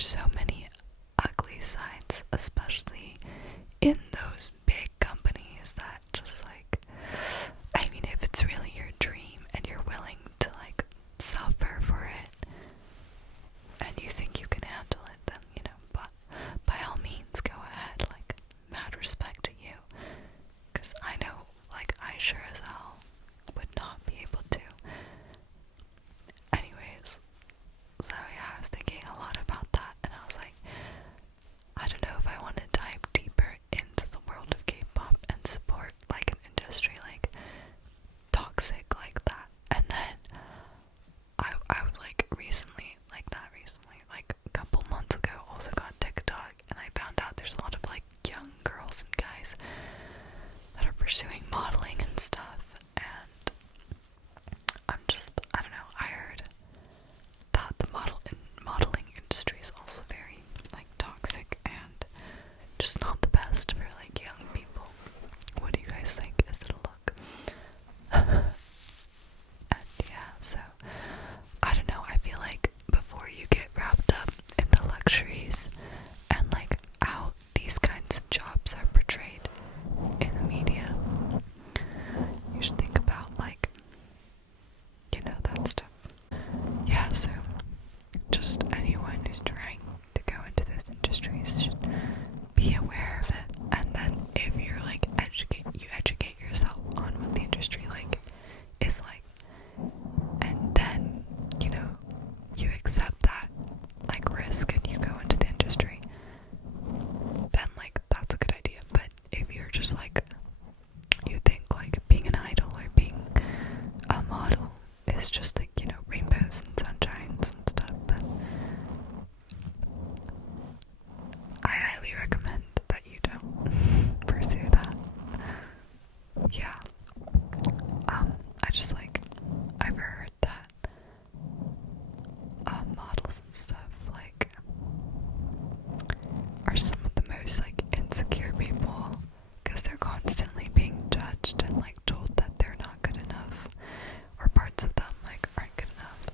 there's so many ugly sides, especially in those big companies, that just like, I mean, if it's really your dream and you're willing to like suffer for it and you think you can handle it, then, you know, but by all means go ahead. Like, mad respect to you, because I know, like, I sure as hell would not be able to. Anyways, so yeah, I was thinking a lot about that, and I was like, I don't know if I want to dive deeper into the world of K-pop and support like an industry like toxic like that. And then I was like recently, like not recently, like a couple months ago, also got TikTok, and I found out there's a lot of like young girls and guys that are pursuing modeling and stuff, and I don't know, I heard that the modeling industry is also very like toxic and just not the best for like young people. What do you guys think? Is it a look? And yeah, so I don't know, I feel like before you get wrapped up in the luxuries and like how these kinds of jobs are portrayed in the media, you should think about like, you know, that stuff. Yeah, so just anyone who's trying to go into those industries should be aware of it, and then if you're like educate yourself on what the industry like is like, and then, you know, you accept that like risk and you go into the industry, then like that's a good idea. But if you're just like, you think like being an idol or being a model is just like, you know, rainbows and sunshines and stuff, then I highly recommend that you don't pursue that. Yeah. I just like, I've heard that models and stuff like are some of the most like insecure people, because they're constantly being judged and like told that they're not good enough, or parts of them like aren't good enough.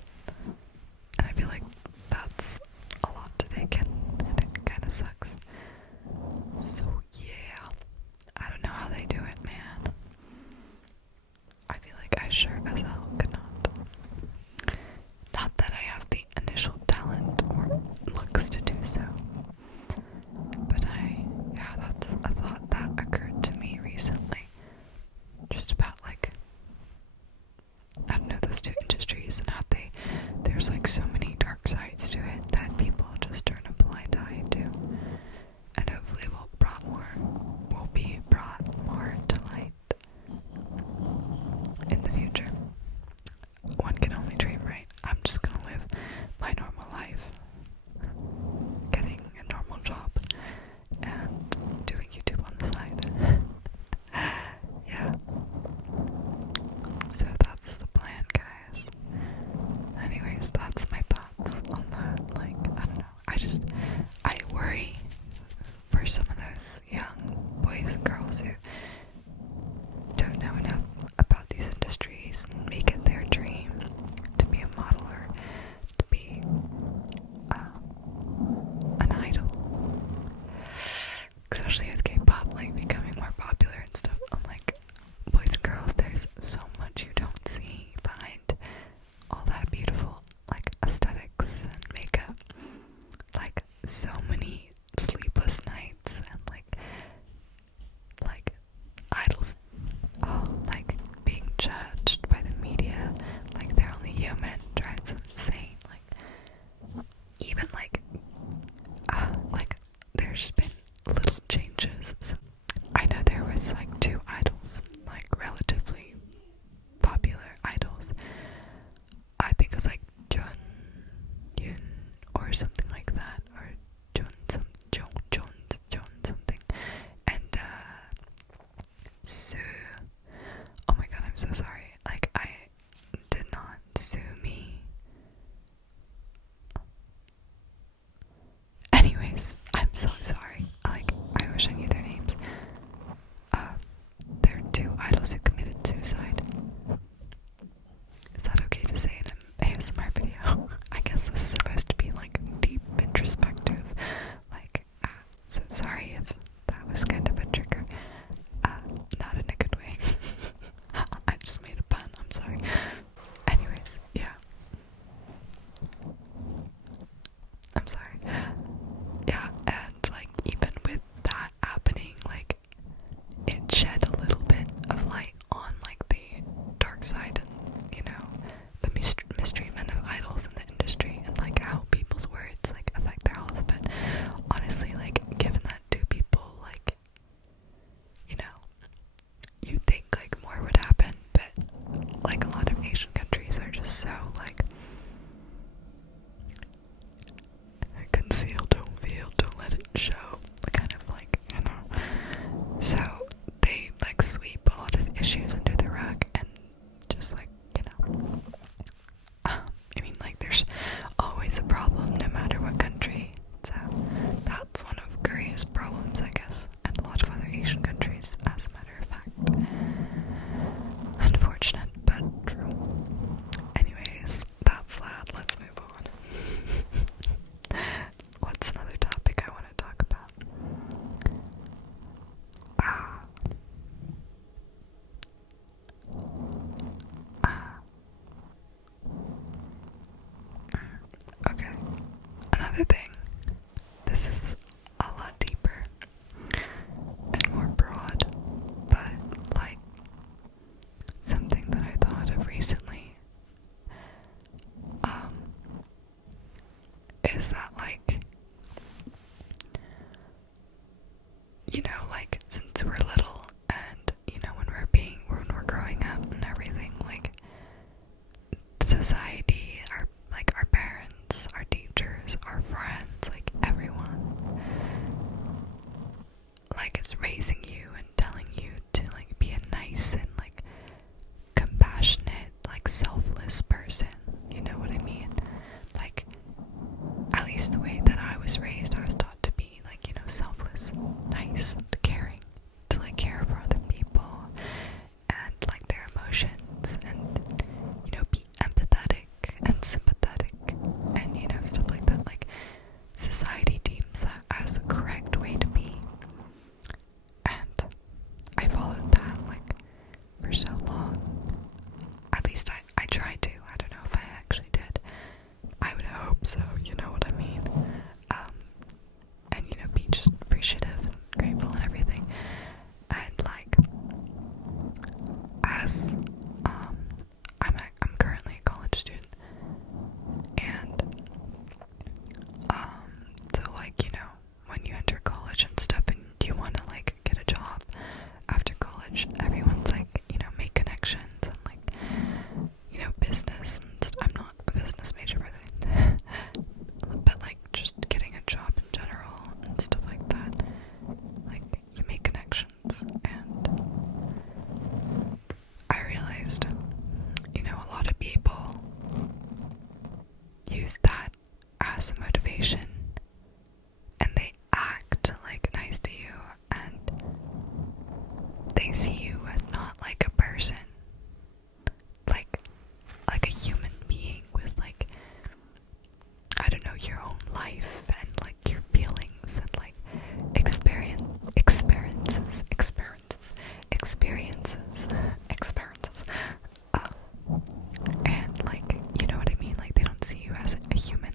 And I feel like that's a lot to take in, and it kind of sucks. So yeah, I don't know how they do it, man. I feel like I sure as hell could not. Not that I have the initial talent or looks to do so, but that's a thought that occurred to me recently. Just about like, I don't know, those two industries and how there's like so many dark sides to it that people just turn a blind eye to, and hopefully will be brought more to light in the future. One can only dream, right? I'm just gonna live my normal life, getting a normal job and doing YouTube on the side. Yeah. So that's the plan, guys. Anyways, that's my thoughts on that. Like, I don't know. I worry for some of those young boys and girls who don't know enough about these industries and make it their dream to be a model or to be an idol. Especially with K-pop like becoming more popular and stuff. I'm like, boys and girls, there's so much you don't see behind all that beautiful like aesthetics and makeup. Like so many sleepless nights and like idols, like being judged by the media like they're only human, drives them insane. Like even like there's been little changes. So I know there was like two idols, like relatively popular idols. I think it was like Jun or something like that, or Jones something, and Sue. Oh my god, I'm so sorry. Like, I did not sue me. Anyways, I'm so sorry. Like, I wish I knew their names. There are two idols who committed suicide. Is that okay to say in an ASMR video? I guess this is supposed to be like deep introspective. yeah, and like even with that happening, like it shed a little bit of light on like the dark side and, you know, the mistreatment of idols in the industry and like how people's words like affect their health. But honestly, like given that two people, like, you know, you'd think like more would happen, but like a lot of Asian countries are just so like conceal, don't feel, don't let it show, kind of like, you know. So they like sweep a lot of issues under the rug and just like, you know, I mean, like there's always a problem no matter what country. So that's one of Korea's problems, I guess, and a lot of other Asian countries, as a matter of fact. Unfortunate, but true. Anyways, that's that. Let's move on. What's another topic I want to talk about? Okay. Another thing. This is a lot deeper and more broad, but like something that I thought of recently is that like, you know, like since we're little and, you know, when we're growing up and everything, like society, our parents, our teachers, our friends, like everyone, like it's raising you and telling you to like be a nice and like compassionate, like selfless person. You know what I mean? Like, at least the way that I was raised, I was taught to be like, you know, selfless, nice, caring, to like care for other people and like their emotions and, you know, be empathetic and sympathetic and, you know, stuff like that. Like society deems that as the correct way to be, and I followed that like for so long. At least I tried to. I don't know if I actually did. I would hope so, you know what I mean? And you know, be just appreciative and grateful and everything. And like, as I'm currently a college student, and so like, you know, when you enter college and stuff and you want to like get a job after college, everyone's like, you know, make connections and like, you know, business and I'm not a business major, by the way, but like just getting a job in general and stuff like that, like you make connections. And I realized, you know, a lot of people use that as a motivation and they act like nice to you and they see you as not like a person, like a human being with like, I don't know, your own life and like your feelings and like experiences, and like, you know what I mean, like they don't see you as a human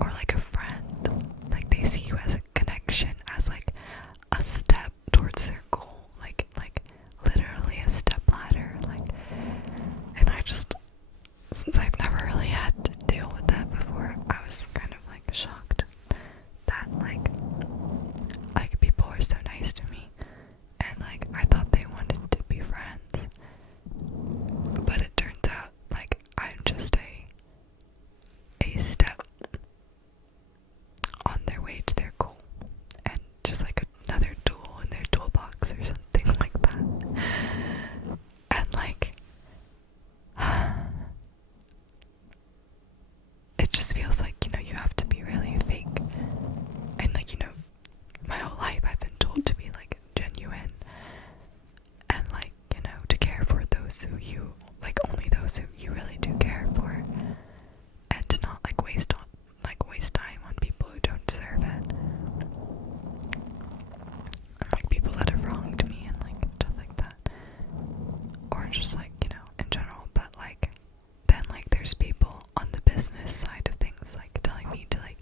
or like a friend, like they see you as a connection, as like a step towards their goal, like literally a step ladder, like. And I just, since I've never really had to deal with that before, I was kind of like shocked that like people were so nice to me and like I thought they wanted to be friends, but it turns out like I'm just a step on their way to their goal and just like another tool in their toolbox or something like that. And like it just feels like, you know, you have to be really fake. And like, you know, my whole life I've been told to be like genuine and like, you know, to care for those who you, like only those who you really do care for, and to not like waste time on people who don't deserve it. And like people that have wronged me and like stuff like that. Or just like, you know, in general. But like then like there's people on the business side of things like telling me to like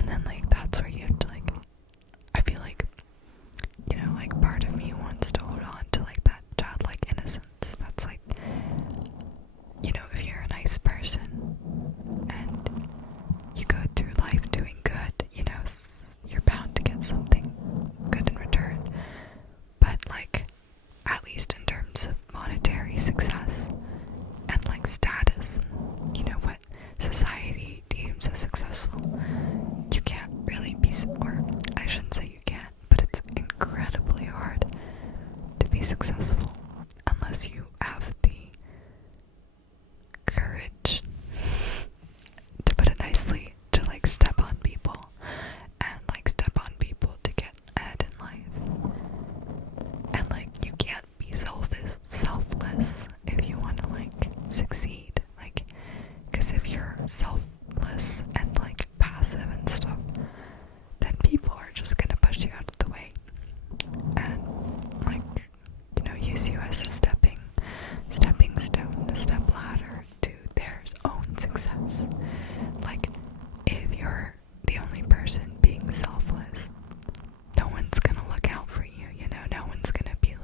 And then, like, that's where you have to, like, I feel like, you know, like, part of me wants to hold on to, like, that childlike innocence. That's, like, you know, if you're a nice person and you go through life doing good, you know, you're bound to get something good in return. But, like, at least in terms of monetary success and, like, status, you know, what society deems as successful, you can't really be, or I shouldn't say you can't, but it's incredibly hard to be successful unless you have the courage, to put it nicely, to, like, step on people and, like, step on people to get ahead in life. And, like, you can't be selfless if you want to, like, succeed. Like, because if you're selfless and, like, passive and stuff, then people are just gonna push you out of the way and, like, you know, use you as a stepping stone, a step ladder to their own success. Like, if you're the only person being selfless, no one's gonna look out for you, you know, no one's gonna be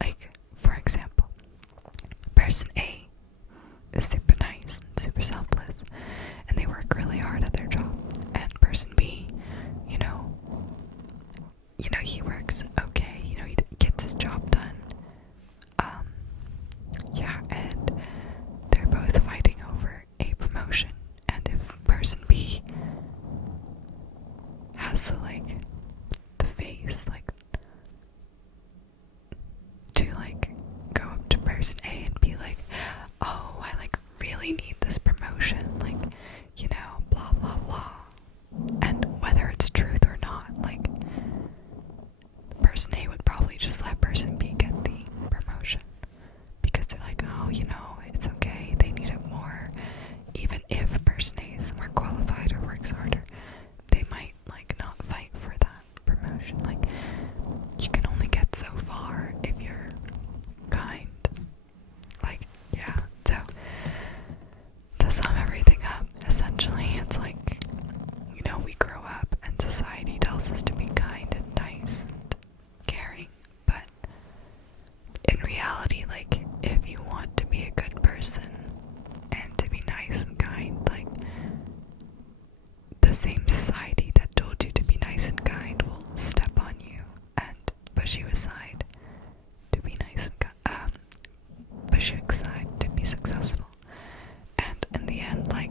like, for example, person A is super nice and super selfless, and they work really hard at their job, and person B, you know, he works okay, you know, he gets his job done, yeah, and they're both fighting over a promotion, and if person B has the face, like, to, like, go up to person A and be like, oh, I, like, really need this promotion, like, you know, blah, blah, blah, and whether it's truth or not, like, person A would probably just let person B get the promotion, because they're like, oh, you know, it's okay, they need it more. Even if person A is more qualified or works harder, they might, like, not fight for that promotion. Like, you can only get so far if you're kind. Like, yeah, so to sum everything up, essentially, it's like, you know, we grow up and society tells us to be kind and nice and caring, but in reality, like, if you want to be a good person and to be nice and kind, like, the same society that told you to be nice and kind will step on you and push you aside to be nice and kind, push you aside to be successful. And in the end, like,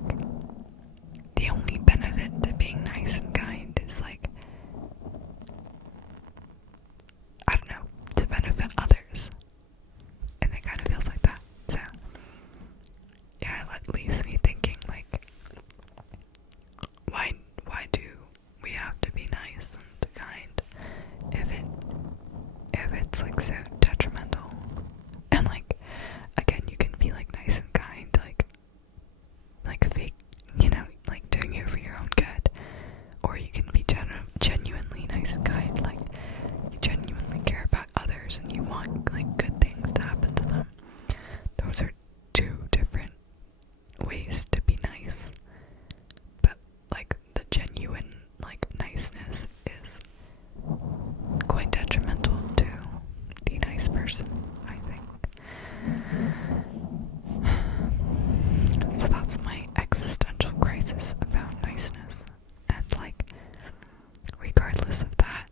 the only benefit to being nice and kind is, like, I don't know, to benefit others. And it kind of feels like that. So, yeah, it leaves me thinking, like, why do we have to be nice and kind if it's, like, so detrimental? And, like, again, you can be, like, nice and kind, like fake, you know, like, doing it for your own good, or you can be genuinely nice and kind, like, you genuinely care about others and you want, like, good things to happen to them. Those are two different ways to be nice, but, like, the genuine, like, niceness is quite detrimental to the nice person, I think. So that's my existential crisis about niceness. And, like, regardless of that,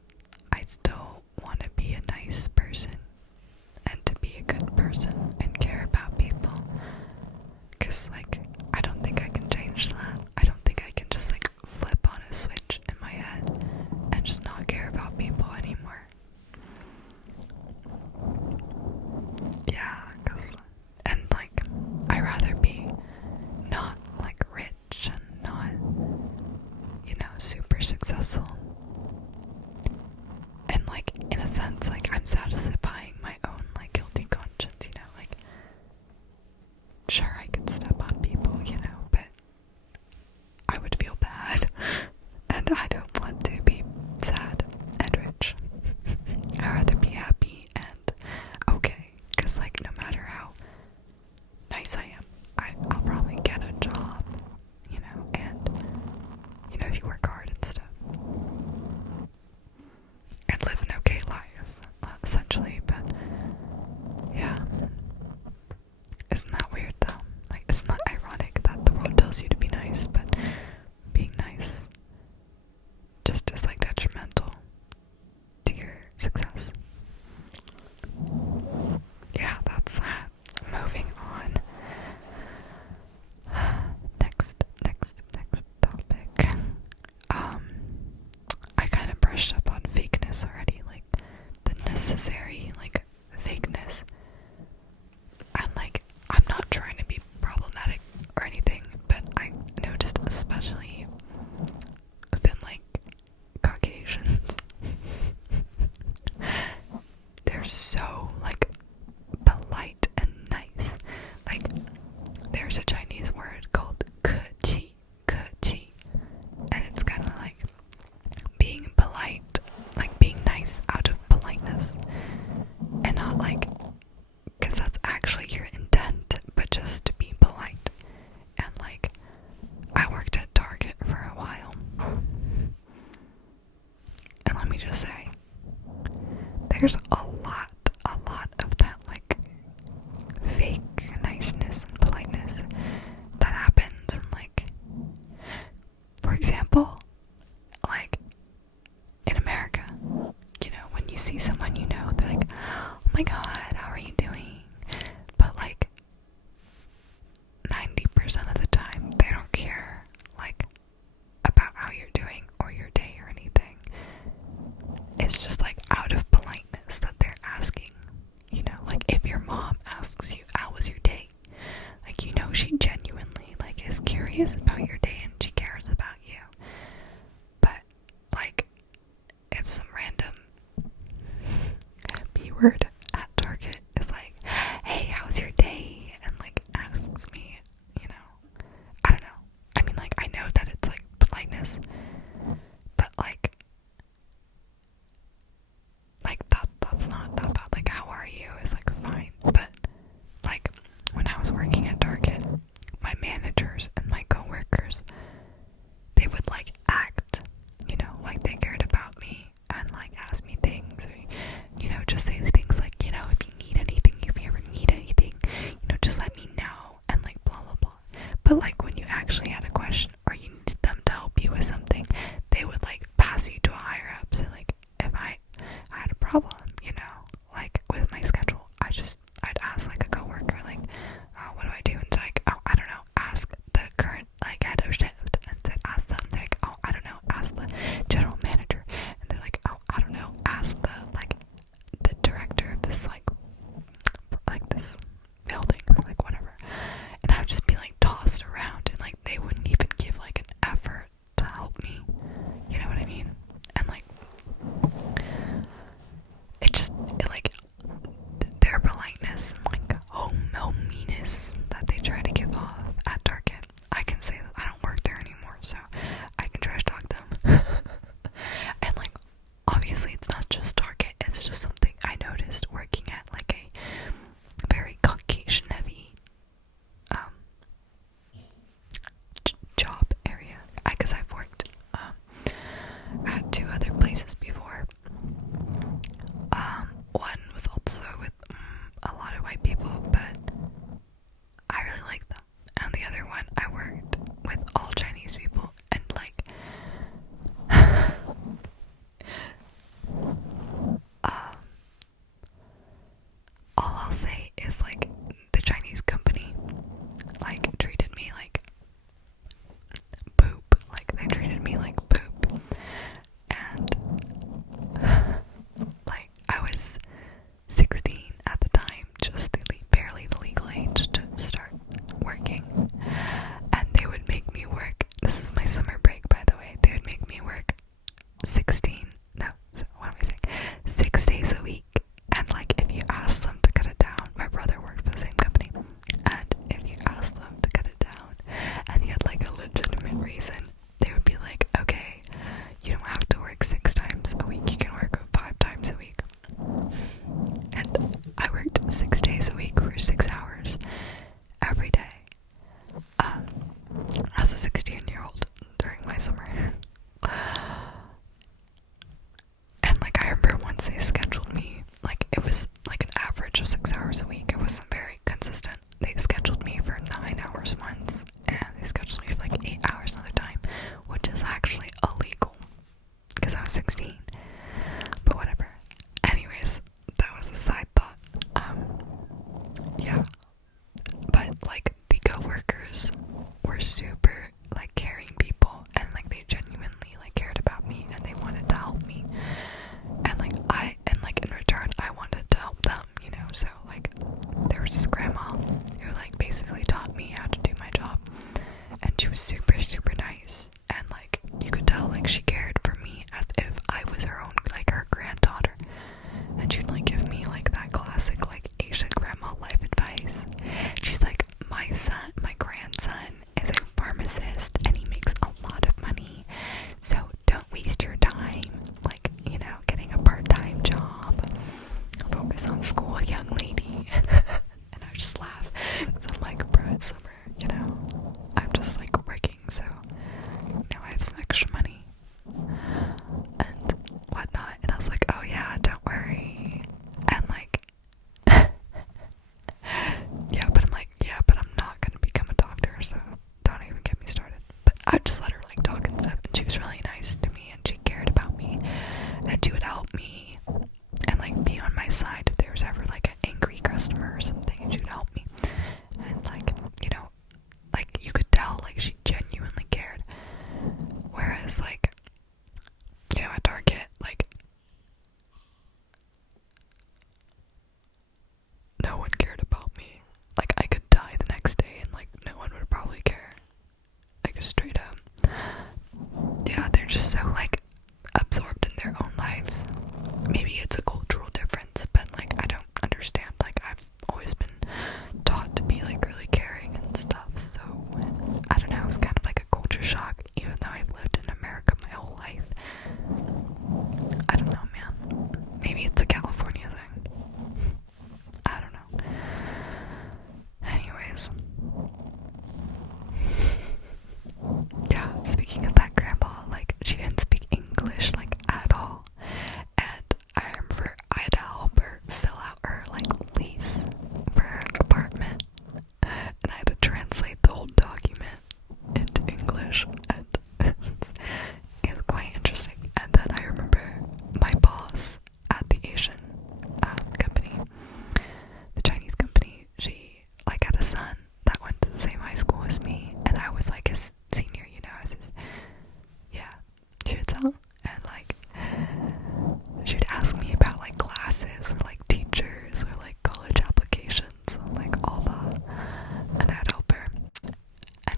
I still want to be a nice person and to be a good person and care about people. Because, like, I don't people, like, in America, you know, when you see someone you know, they're like, oh my god, how are you doing? But like, 90% of the time, they don't care, like, about how you're doing or your day or anything. It's just like out of politeness that they're asking, you know, like if your mom asks you, how was your day? Like, you know, she genuinely, like, is curious about your day and she cares about you. But, like, if some random B-word at Target is like, hey, how's your day? And, like, asks me, you know, I don't know. I mean, like, I know that it's, like, politeness, but, like, that's not that bad. Like, how are you is, like, fine. But, like, when I was working at Target, my managers and my coworkers, they would, like, act, you know, like they cared about me and, like, ask me things, or, you know, just say things like, you know, if you need anything, if you ever need anything, you know, just let me know, and, like, blah, blah, blah. But, like, when you actually had a question or you needed them to help you with something, they would, like, pass you to a higher up. So, like, if I had a problem, you know, like, with my schedule, I'd ask, like, a coworker, like, oh, what do I do? And they're like, oh, I don't know, ask the current, like, head of shift. And then ask them, they're like, oh, I don't know, ask the general manager. And they're like, oh, I don't know, ask the, like, the director of this, like this building, or, like, whatever. And I would just be, like, tossed around, and, like, they wouldn't even give, like, an effort to help me. You know what I mean? And, like, like, their politeness and, like, hominess that they try to give off at Target. I can say that I don't work there anymore, so I can trash talk them. And, like, obviously it's not just Target, it's just something I noticed working at, like, a very Caucasian heavy job area. Because I've worked at 2 other places before. One was also with a lot of white people, but I really liked them. And the other one, I worked with all Chinese people, and, like, all I'll say is, like, the Chinese company, like, treated me like poop. Like, they treated me like poop. And, like, I was 16 at the time, just barely the legal age to start working. And they would make me work, this is my summer break, by the way, they would make me work 6 days a week. And, like, if you ask them to cut it down, my brother worked for the same company, and if you ask them to cut it down and you had, like, a legitimate reason, they would be like, okay, you don't have to work 6 times a week, you can work 5 times a week. And I worked 6 days a week for 6 hours every day as a 16-year-old during my summer. And, like, I remember once they scheduled me, like, it was like an average of 6 hours a week. It wasn't very consistent. They scheduled me for 9 hours once, and they scheduled me for, like, 8 hours another time, which is actually illegal because I was 16. But whatever. Anyways, that was a side thought. Yeah. But, like, the coworkers were super, like, caring people, and, like, they genuinely, like, cared about me, and they wanted to help me. And, like, in return, I wanted to help them, you know. So, like, there was this grandma who, like, basically taught me how to do my job, and she was super, super nice. And, like, you could tell, like, she cared for me as if I was her own, like, her granddaughter. And she'd, like, give me, like, that classic, like, Asian grandma life advice. She's like, my grandson is a pharmacist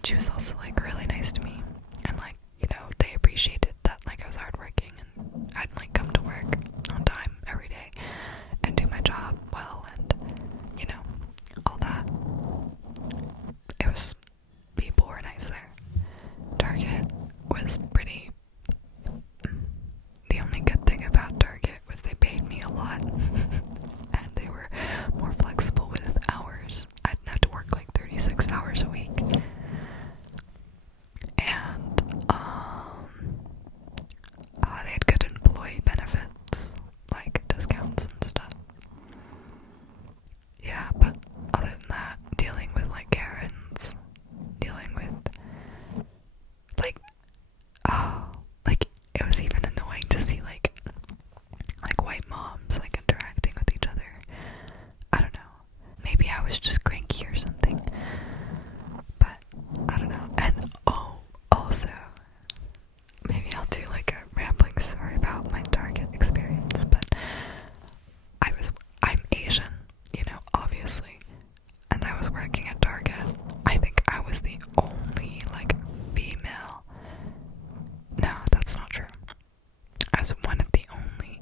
she was also like really nice to me, and like, you know, they appreciated that like I was hardworking and I'd like come to work on time every day and do my job well, and you know, all that. It was, people were nice there. Target was pretty. The only good thing about Target was they paid me a lot and they were more flexible with hours. I didn't have to work like 36 hours a week. And they had good employee benefits, like discounts and stuff. Yeah, but other than that, dealing with like Karens, dealing with like it was even annoying to see like white moms like interacting with each other. I don't know. Maybe I was just cranky or something. But I don't know. And also, maybe I'll do like a rambling story about my Target experience, but I'm Asian, you know, obviously. And I was working at Target. I think I was the only like female. No, that's not true. I was one of the only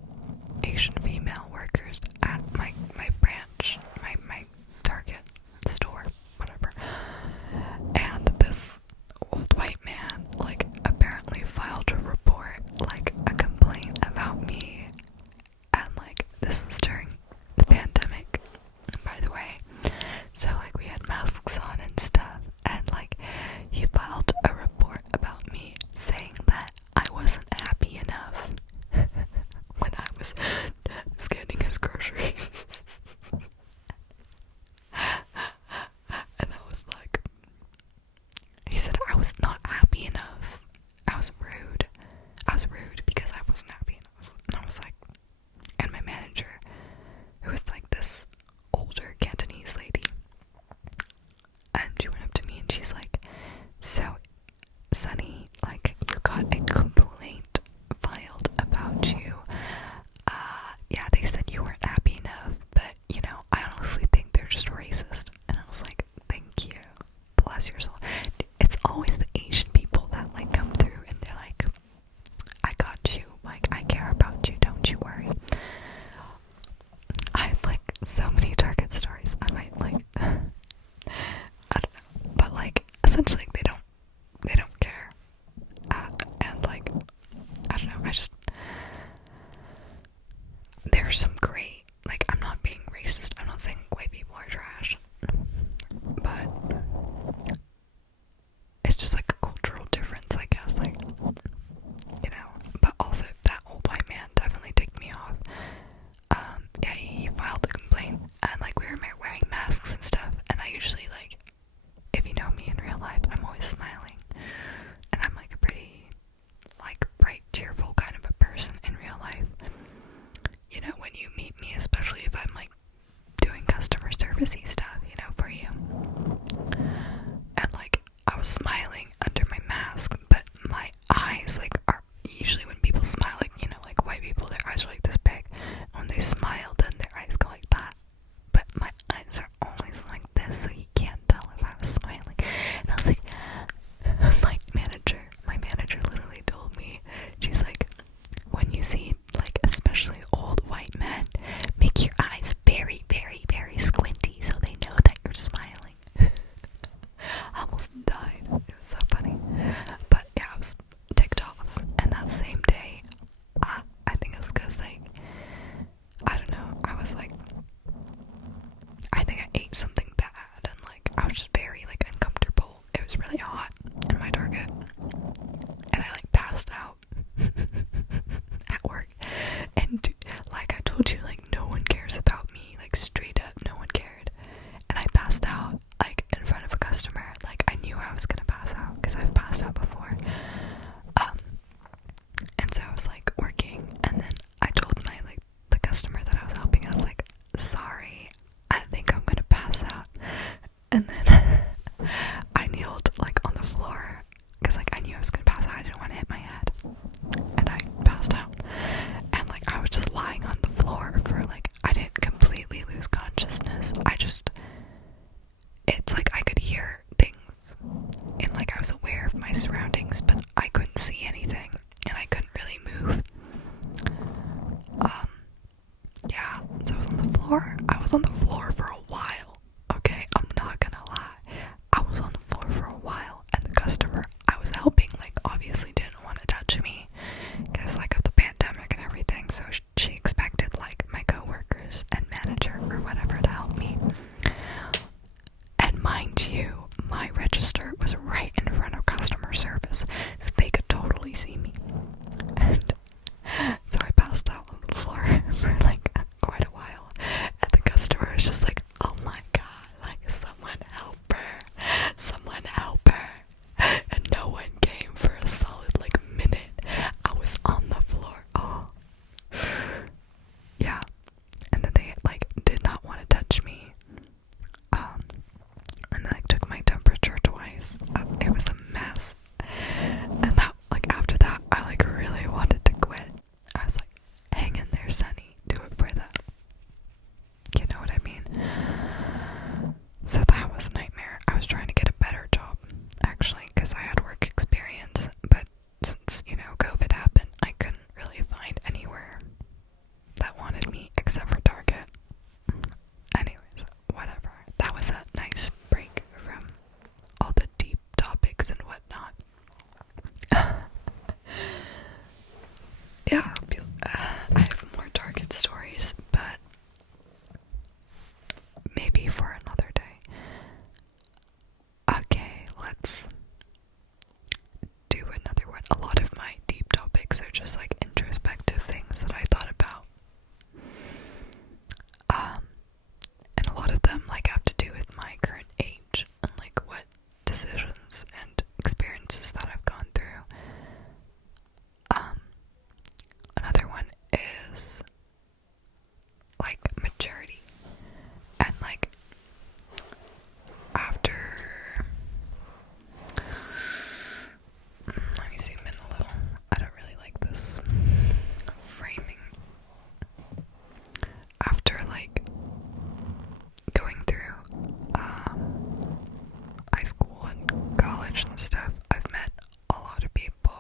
Asian female workers at my branch, my Target store, whatever. And this old white man, like, apparently filed a report, like, a complaint about me. And, like, this was during the pandemic, by the way. So, like, we had masks on and stuff. And, like, he filed a report about me saying that I wasn't happy enough when I was scanning his groceries. And I was like, he said I was not happy enough. I was rude because I wasn't happy enough. And I was like, and my manager, who was like this older Cantonese lady, and she went up to me and she's like, so Sunny, like, you got a complaint filed about you. Yeah, they said you weren't happy enough, but, you know, I honestly think they're just racist. And I was like, thank you. Bless your soul. It's always the Asian people that, like, come through and they're like, I got you. Like, I care about you. Don't you worry. I have, like, so many Target stories. I might, like, I don't know. But, like, essentially, they don't care. And, like, I don't know. There's some great, like, I'm not being racist, I'm not saying white people are trash, but it's just like a cultural difference, I guess, like, you know. But also, that old white man definitely ticked me off. Yeah, he filed a complaint, and like, we were wearing masks and stuff, and I usually, like, if you know me in real life, I'm always smiling, and I'm like a pretty, like, bright, cheerful kind of a person in real life. You know, when you meet me, especially if I'm like doing customer servicey stuff, you know, for you. And like, I was smiling under my mask, but my eyes, like, are usually when people smile, like, you know, like white people, their eyes are like this big. And when they smile, then their eyes go like that. But my eyes are always like this, so you can't tell if I was smiling. And I was like, my manager literally told me, she's like, when you see, like, especially old white men, make your eyes very, very, very squinty so they know that you're smiling. I almost died. It was so funny. But yeah, I was ticked off. And that same day, I think it was because, like, I don't know, I was like, I think I ate something bad, and like, I was just very, like, uncomfortable. It was really hot in my Target, and I, like, passed out at work. And like I told you, like, no one cares about me, like, straight up, no one cared. And I passed out, like, in front of a customer. Like, I knew I was gonna pass out because I've passed out before. And so I was like working, and then I told the customer that I was helping, I was like, sorry, I think I'm gonna pass out. And then I kneeled, like, on surroundings, but I couldn't see anything, and I couldn't really move. Yeah, so I was on the floor. I was on the floor for a while. Okay, I'm not gonna lie. I was on the floor for a while, and the customer I was helping, like, obviously didn't want to touch me, because, like, of the pandemic and everything, so she expected, like, my coworkers and manager or whatever to help me. And mind you, my register was right in front of customer service, so they could totally see me. And so I passed out on the floor for, like, quite a while, and the customer was just like, oh my god, like, someone help her, and no one came for a solid, like, minute. I was on the floor. Oh, yeah. And then they, like, did not want to touch me, and they, like, took my temperature twice. It was a mess. And that, like, after that, I, like, really wanted to quit. I was like, hang in there, Sunny, do it for them. You know what I mean? So that was a nightmare. I was trying to get a better job, actually, because I had work experience, but since, you know, COVID happened, I couldn't really find anywhere that wanted me except for Target. Anyways, whatever. That was a nice break from all the deep topics and whatnot. Yeah, I have more Target stories, but maybe for another day. Okay, let's do another one. A lot of my deep topics are just like introspective things that I thought about. And a lot of them like have to do with my current age and like what decisions and experiences that I've gone through. Another one is like maturity, and like after, let me zoom in a little. I don't really like this framing. After like going through high school and college and stuff, I've met a lot of people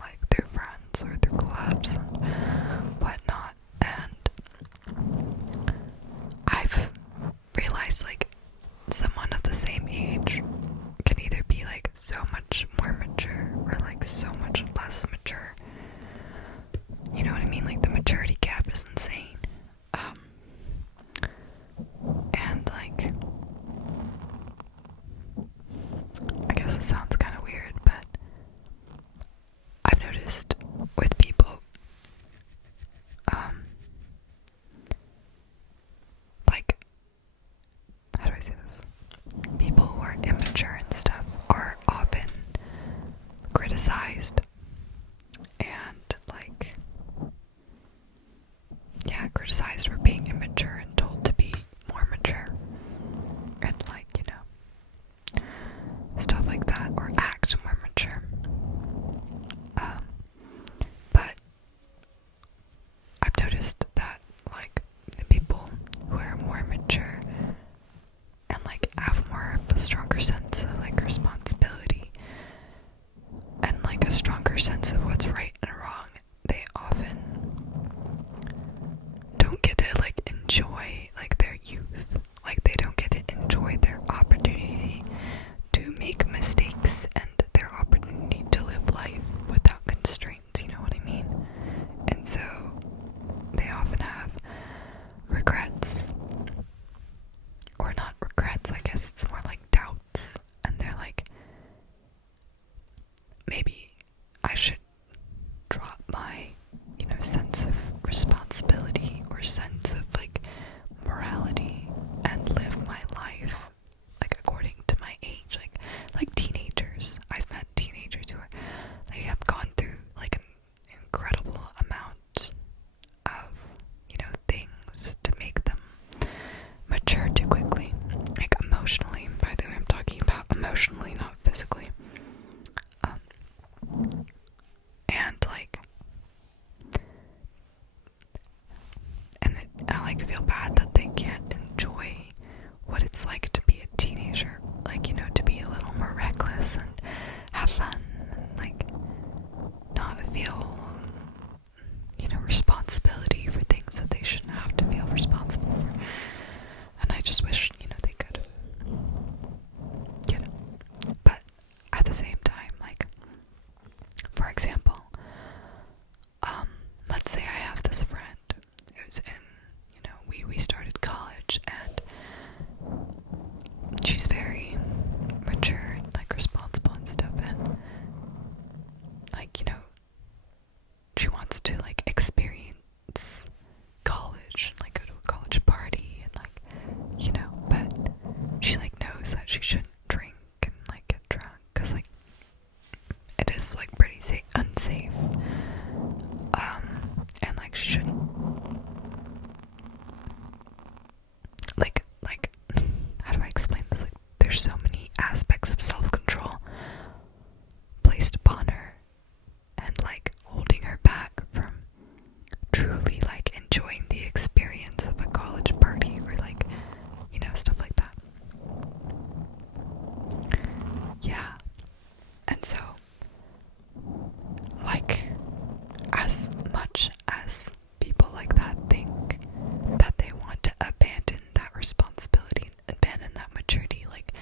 like through friends or through clubs and whatnot, and I've realized like someone of the same age can either be like so much more mature or like so much less mature. You know what I mean? Like the maturity gap is insane. And like, I guess it sounds kind of weird, but I've noticed with people, like, how do I say this? People who are immature and stuff are often criticized and like, yeah, criticized for being immature and told to be more mature and like, you know, stuff like that, or act more mature. But I've noticed that like the people who are more mature and like have more of a stronger sense of like responsibility and like a stronger sense of what's right and wrong, they often don't get to like enjoy like their youth. Like they don't get to enjoy their opportunity to make mistakes and the same time, like, for example, let's say I have this friend who's in, we started college, and she's very mature and, like, responsible and stuff, and, like, she wants to, like, experience college, like, go to a college party, and, like, but she, like, knows that she shouldn't drink and, like, get drunk, because, like, it is, like, pretty unsafe, and, like, she shouldn't, like, how do I explain this? Like, there's so many aspects of self-control placed upon her, and, like, holding her back from truly, like, enjoying the experience of a college party, or, like, stuff like that. Yeah. And so, like, as much as people like that think that they want to abandon that responsibility, abandon that maturity, like,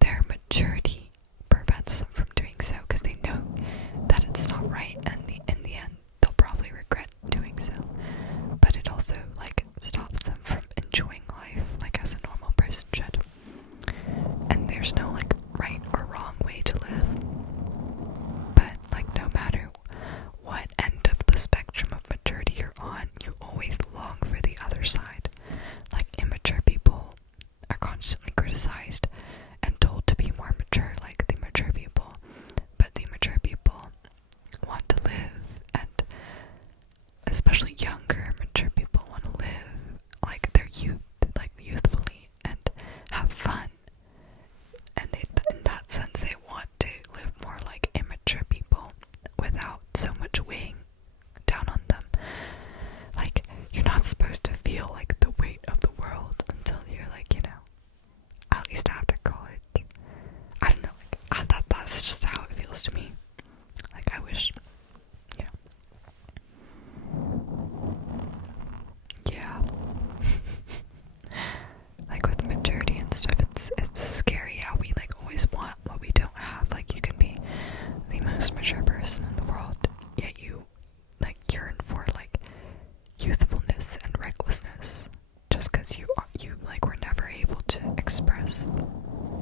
their maturity prevents them from doing so, because they know that it's not right, and in the end they'll probably regret doing so. But it also, like, stops them from enjoying life, like, as a normal person should. And there's no, like, right or wrong way to live, but, like, no matter what end of the spectrum of maturity you're on, you always long for the other side. Like, immature people are constantly criticized and told to be more mature, like the mature people, but the mature people want to live, and especially younger mature people want to live like their youth, like youthfully, and have fun, and in that sense they want to live more like immature people without so much weighing down on them. Like, you're not supposed to feel like the weight of the world until you're, like, at least after college. I don't know, like, that's just how it feels to me. Like, I wish, yeah. Like, with maturity and stuff, it's scary how we, like, always want what we don't have. Like, you can be the most mature person in the world, yet you, like, yearn for, like, youthfulness and recklessness, just because you like, were never able to express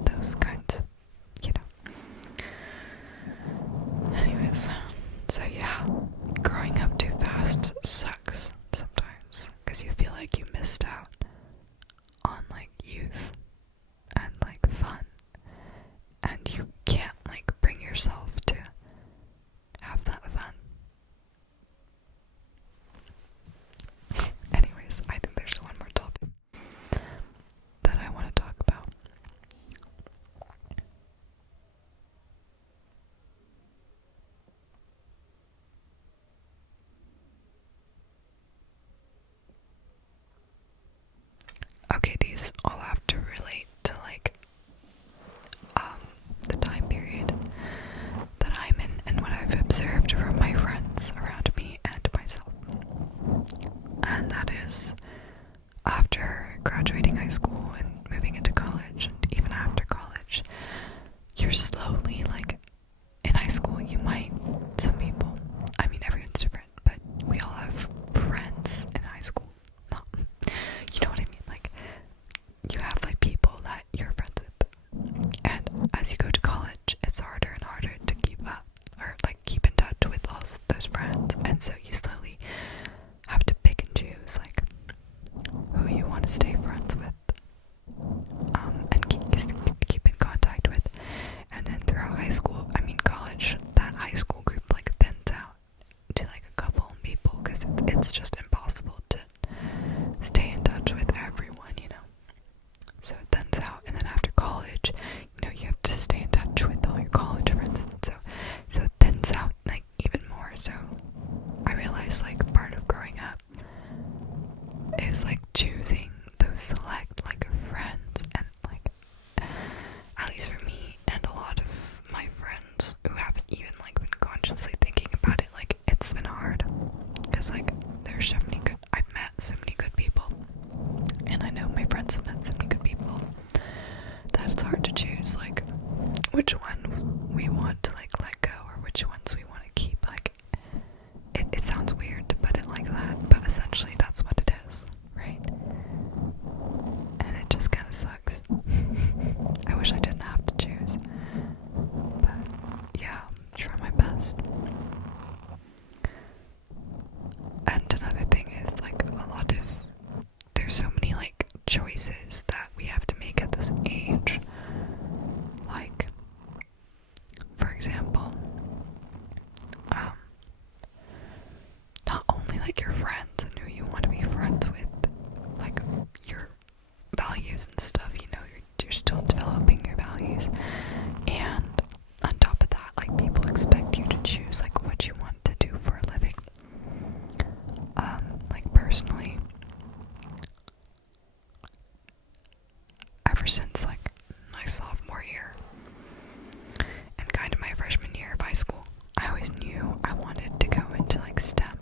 those kinds of, anyways. So yeah, growing up too fast sucks sometimes, because you feel like you missed out on, like, youth and, like, fun, and you can't, like, bring yourself to have that fun. Anyways, I think there's one more topic that I want to talk about. Okay, these all have to relate to, like, the time period that I'm in and what I've observed from my friends around me and myself. And that is, after graduating high school and moving into college, and even after college, you're slowly, like, in high school some people, I mean, everyone's different, but we all have friends in high school. No, you know what I mean? Like, you have, like, people that you're friends with, and as you go to college, it's harder and harder to keep up, or, like, keep in touch with all those friends, and so you slowly have to pick and choose, like, who you want to stay friends with, and keep in contact with. And then throughout high school, I mean college, that high school group, like, thins out to, like, a couple people, because it's just impossible to stay in touch with everyone, so it thins out. And then after college, you have to stay in touch with all your college friends, and so it thins out, like, even more. So I realized, like, part of growing up is, like, choosing those select, like, friends, and, like, at least for me and a lot of my friends who haven't even, like, been consciously thinking about it, like, it's been hard, because, like, there's we want to like let go or which ones we want to keep. Like it sounds weird to put it like that, but essentially that's what it is, right? And it just kind of sucks. I wish I didn't have to choose, but yeah, I'm trying my best. And another thing is like there's so many like choices that we have to make at this age. Like, for example, not only like your friends and who you want to be friends with, like your values and stuff, you know, you're still developing your values, and on top of that, like people expect you to choose like what you want to do for a living. Like personally, ever since like my sophomore year and kind of my freshman year of high school, I always knew I wanted to go into like STEM.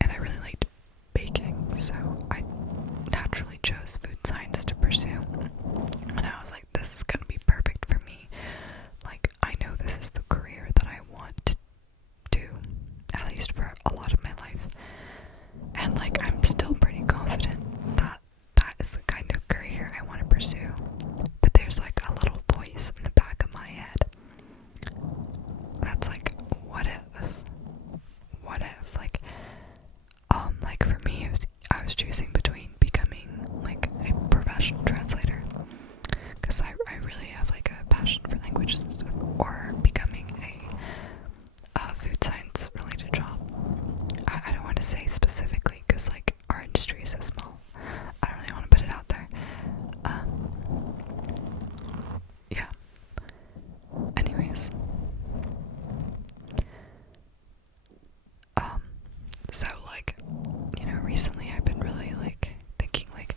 And I really liked baking, so I naturally chose food science to pursue. And I was like, this is gonna be perfect for me. Like, I know this is the career that I want to do, at least for a lot of my life. And like, I'm still pretty confident that that is the kind of career I want to pursue. But there's like a little voice in the back of my head that's like, what if? What if? Like for me, I was choosing between becoming like a professional translator, because I really have like a passion for languages and stuff, or becoming a food science related job. I don't want to say specifically because like our industry is so small. I don't really want to put it out there. Yeah. Anyways. So like, you know, recently I've been really like thinking like,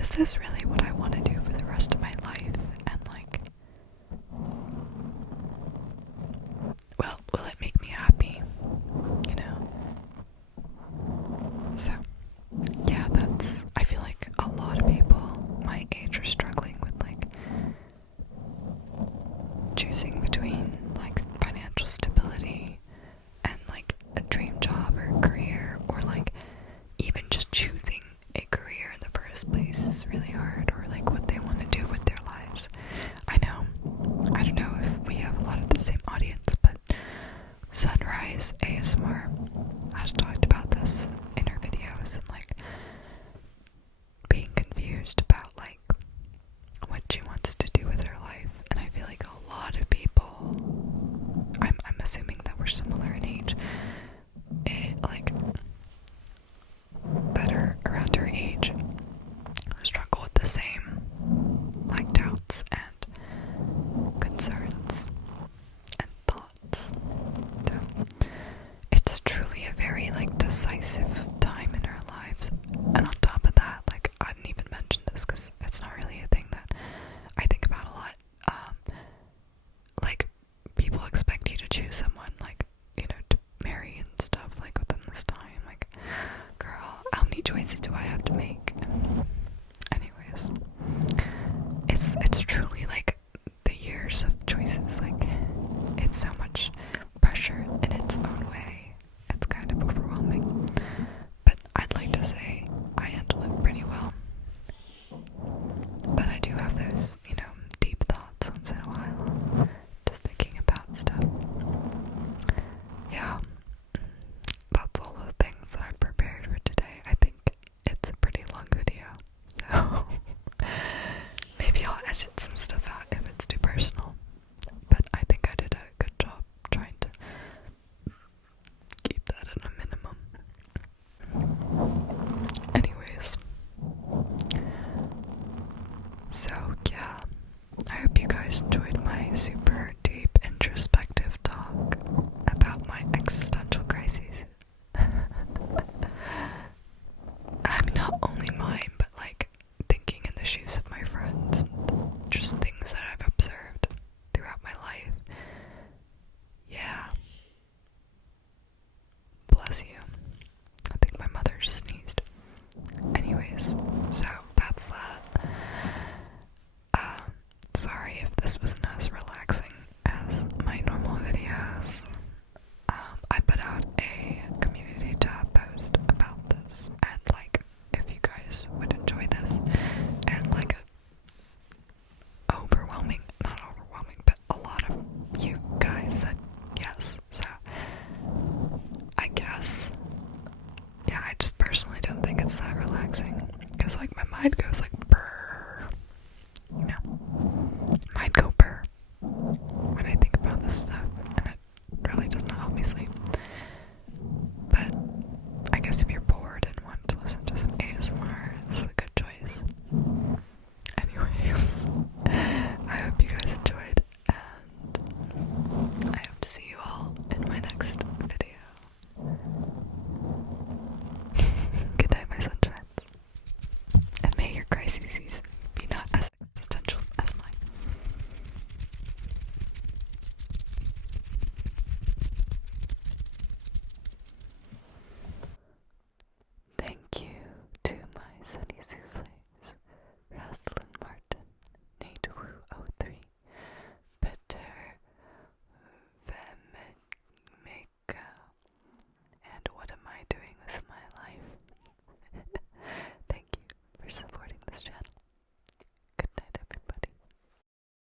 is this really what I want to do for the rest of my life? And like, well, will it make me happy? You know? So, yeah, I feel like a lot of people my age are struggling with like choosing between like financial stability and like a dream job or career, or like even just choosing a career in the first place is really hard, or like what they want to do with their lives. I don't know if we have a lot of the same audience, but Sunrise ASMR has talked about this in her videos, and like being confused about like what she wants to do with her life. And I feel like a lot of people, I'm assuming that we're similar in age, like that are around her age, struggle with the same like doubts and concerns and thoughts. So it's truly a very like decisive time in our lives. And on top of that, like I didn't even mention this because it's not really a thing that I think about a lot. Like people expect you to choose someone like, you know, to marry and stuff like within this time. Like, girl, how many choices do I have to make? Anyways, it's truly like the years of choices. Like, it's so much pressure in its own way. It's kind of overwhelming, but I'd like to say I handle it pretty well. But I do have those, you know, deep thoughts once in a while, just thinking about stuff. Yeah, that's all the things that I prepared for today. I think it's a pretty long video, so maybe I'll edit some stuff out if it's too personal. But I think I did a good job trying to keep that at a minimum. Anyways, so yeah, I hope you guys enjoyed my super deep introspective talk about my existential crises. I mean, not only mine, but like thinking in the shoes of my friends and just things that I've observed throughout my life. Yeah. Bless you. I think my mother just sneezed. Anyways, so that's that. this wasn't